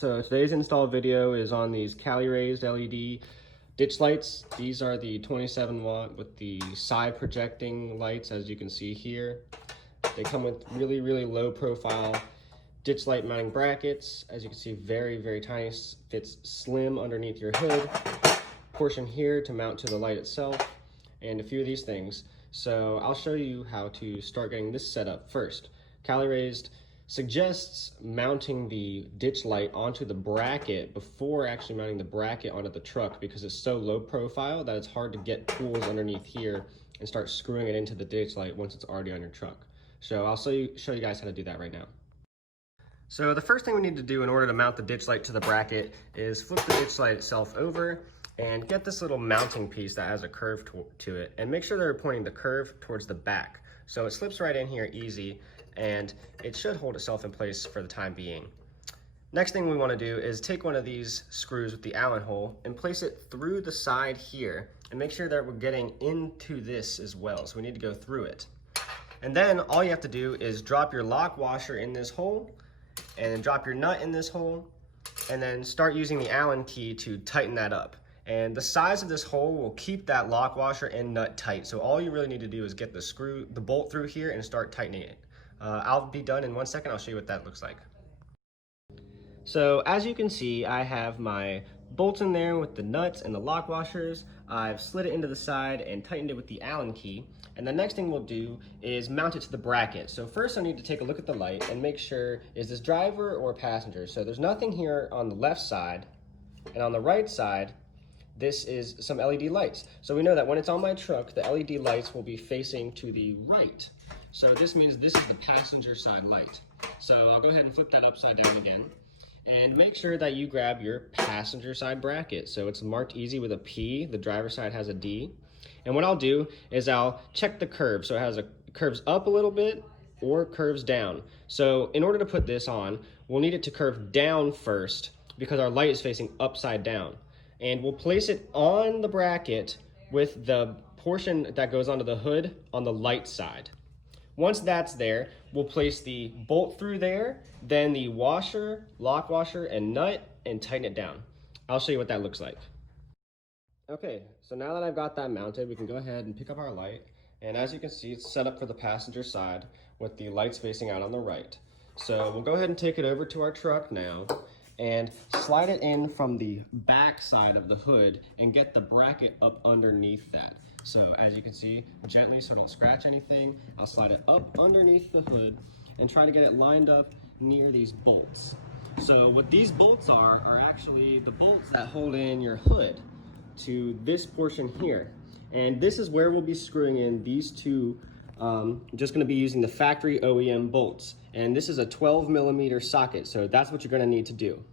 So today's install video is on these Cali raised LED ditch lights. These are the 27 watt with the side projecting lights, as you can see here. They come with really low profile ditch light mounting brackets. As you can see, very tiny, fits slim underneath your hood. Portion here to mount to the light itself, and a few of these things. So I'll show you how to start getting this set up first. Cali Raised suggests mounting the ditch light onto the bracket before actually mounting the bracket onto the truck, because it's so low profile that it's hard to get tools underneath here and start screwing it into the ditch light once it's already on your truck. So I'll show you guys how to do that right now. So the first thing we need to do in order to mount the ditch light to the bracket is flip the ditch light itself over and get this little mounting piece that has a curve to it, and make sure they're pointing the curve towards the back. So it slips right in here easy, and it should hold itself in place for the time being. Next thing we want to do is take one of these screws with the Allen hole and place it through the side here, and make sure that we're getting into this as well. So we need to go through it. And then all you have to do is drop your lock washer in this hole, and then drop your nut in this hole, and then start using the Allen key to tighten that up. And the size of this hole will keep that lock washer and nut tight. So all you really need to do is get the bolt through here and start tightening it. I'll be done in 1 second. I'll show you what that looks like. So as you can see, I have my bolts in there with the nuts and the lock washers. I've slid it into the side and tightened it with the Allen key. And the next thing we'll do is mount it to the bracket. So first I need to take a look at the light and make sure, is this driver or passenger? So there's nothing here on the left side, and on the right side, this is some LED lights. So we know that when it's on my truck, the LED lights will be facing to the right. So this means this is the passenger side light. So I'll go ahead and flip that upside down again, and make sure that you grab your passenger side bracket. So it's marked easy with a P, the driver side has a D. And what I'll do is I'll check the curve. So it has curves up a little bit or curves down. So in order to put this on, we'll need it to curve down first, because our light is facing upside down. And we'll place it on the bracket with the portion that goes onto the hood on the light side. Once that's there, we'll place the bolt through there, then the washer, lock washer, and nut, and tighten it down. I'll show you what that looks like. Okay, so now that I've got that mounted, we can go ahead and pick up our light. And as you can see, it's set up for the passenger side with the lights facing out on the right. So we'll go ahead and take it over to our truck now and slide it in from the back side of the hood and get the bracket up underneath that. So as you can see, gently so don't scratch anything, I'll slide it up underneath the hood and try to get it lined up near these bolts. So what these bolts are actually the bolts that hold in your hood to this portion here. And this is where we'll be screwing in these two, just gonna be using the factory OEM bolts. And this is a 12mm socket, so that's what you're gonna need to do.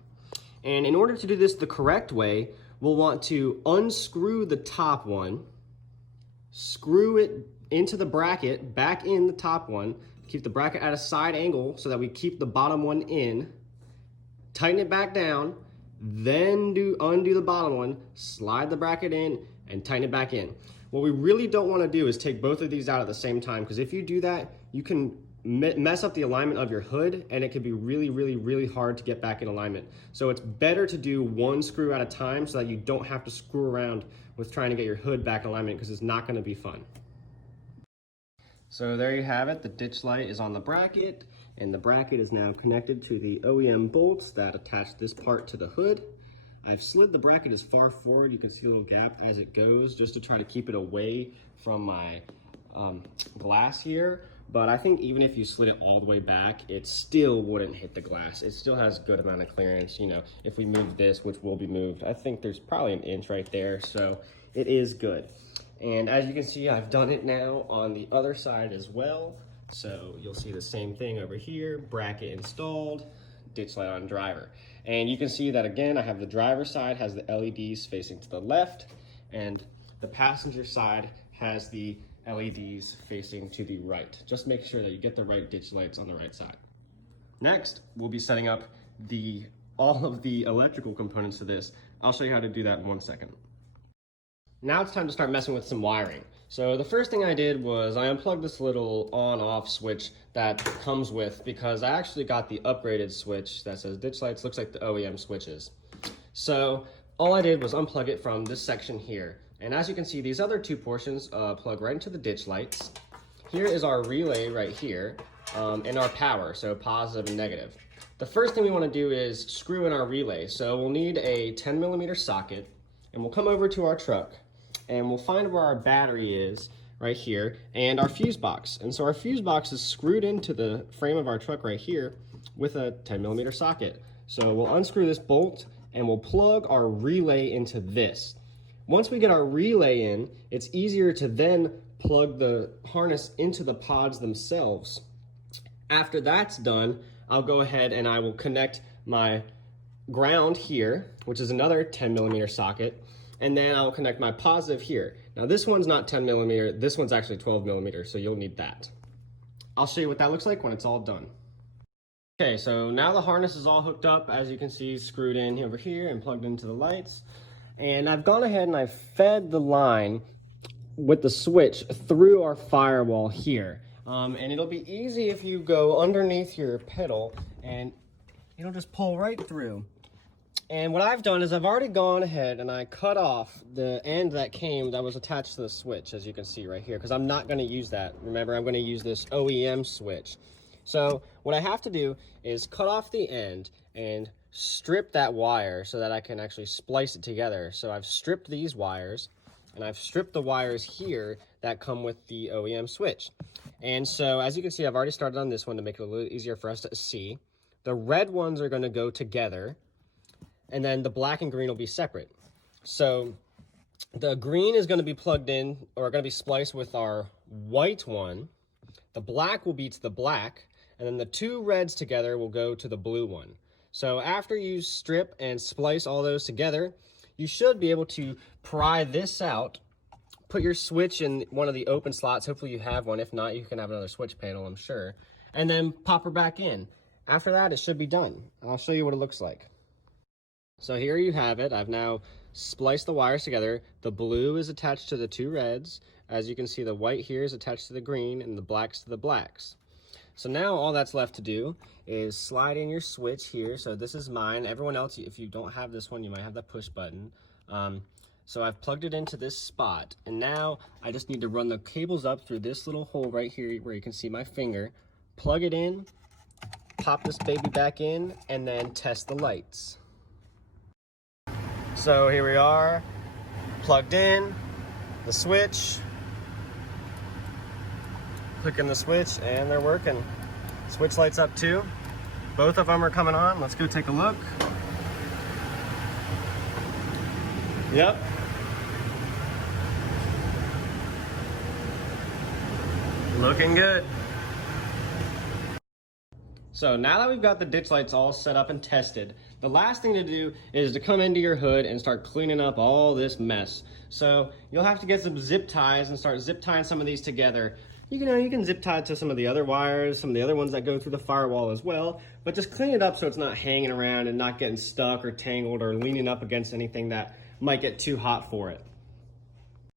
And in order to do this the correct way, we'll want to unscrew the top one, screw it into the bracket, back in the top one, keep the bracket at a side angle so that we keep the bottom one in, tighten it back down, then undo the bottom one, slide the bracket in, and tighten it back in. What we really don't want to do is take both of these out at the same time, because if you do that, you can mess up the alignment of your hood, and it can be really hard to get back in alignment. So it's better to do one screw at a time so that you don't have to screw around with trying to get your hood back in alignment, because it's not going to be fun. So there you have it. The ditch light is on the bracket, and the bracket is now connected to the OEM bolts that attach this part to the hood. I've slid the bracket as far forward, you can see a little gap as it goes, just to try to keep it away from my glass here. But I think even if you slid it all the way back, it still wouldn't hit the glass. It still has a good amount of clearance. You know, if we move this, which will be moved, I think there's probably an inch right there, so it is good. And as you can see, I've done it now on the other side as well. So you'll see the same thing over here, bracket installed, ditch light on driver. And you can see that again, I have the driver side has the LEDs facing to the left, and the passenger side has the LEDs facing to the right. Just make sure that you get the right ditch lights on the right side. Next, we'll be setting up all of the electrical components to this. I'll show you how to do that in 1 second. Now it's time to start messing with some wiring. So the first thing I did was I unplugged this little on-off switch that comes with, because I actually got the upgraded switch that says ditch lights, looks like the OEM switches. So all I did was unplug it from this section here. And as you can see, these other two portions plug right into the ditch lights. Here is our relay right here, and our power, so positive and negative. The first thing we want to do is screw in our relay. So we'll need a 10mm socket, and we'll come over to our truck, and we'll find where our battery is right here, and our fuse box. And so our fuse box is screwed into the frame of our truck right here with a 10mm socket. So we'll unscrew this bolt, and we'll plug our relay into this. Once we get our relay in, it's easier to then plug the harness into the pods themselves. After that's done, I'll go ahead and I will connect my ground here, which is another 10mm socket, and then I'll connect my positive here. Now this one's not 10mm, this one's actually 12mm, so you'll need that. I'll show you what that looks like when it's all done. Okay, so now the harness is all hooked up, as you can see, screwed in over here and plugged into the lights. And I've gone ahead and I've fed the line with the switch through our firewall here. And it'll be easy if you go underneath your pedal and it'll just pull right through. And what I've done is I've already gone ahead and I cut off the end that was attached to the switch, as you can see right here, because I'm not going to use that. Remember, I'm going to use this OEM switch. So what I have to do is cut off the end and strip that wire so that I can actually splice it together. So I've stripped these wires, and I've stripped the wires here that come with the OEM switch. And so as you can see, I've already started on this one to make it a little easier for us to see. The red ones are going to go together, and then the black and green will be separate. So the green is going to be plugged in, or going to be spliced with our white one. The black will be to the black, and then the two reds together will go to the blue one. So after you strip and splice all those together, you should be able to pry this out, put your switch in one of the open slots. Hopefully you have one. If not, you can have another switch panel, I'm sure. And then pop her back in. After that, it should be done. I'll show you what it looks like. So here you have it. I've now spliced the wires together. The blue is attached to the two reds. As you can see, the white here is attached to the green and the blacks to the blacks. So now all that's left to do is slide in your switch here. So this is mine. Everyone else, if you don't have this one, you might have that push button. So I've plugged it into this spot, and now I just need to run the cables up through this little hole right here where you can see my finger, plug it in, pop this baby back in, and then test the lights. So here we are, plugged in, the switch, clicking the switch, and they're working. Switch lights up too. Both of them are coming on. Let's go take a look. Yep. Looking good. So now that we've got the ditch lights all set up and tested, the last thing to do is to come into your hood and start cleaning up all this mess. So you'll have to get some zip ties and start zip tying some of these together. You can zip tie it to some of the other wires, some of the other ones that go through the firewall as well, but just clean it up so it's not hanging around and not getting stuck or tangled or leaning up against anything that might get too hot for it.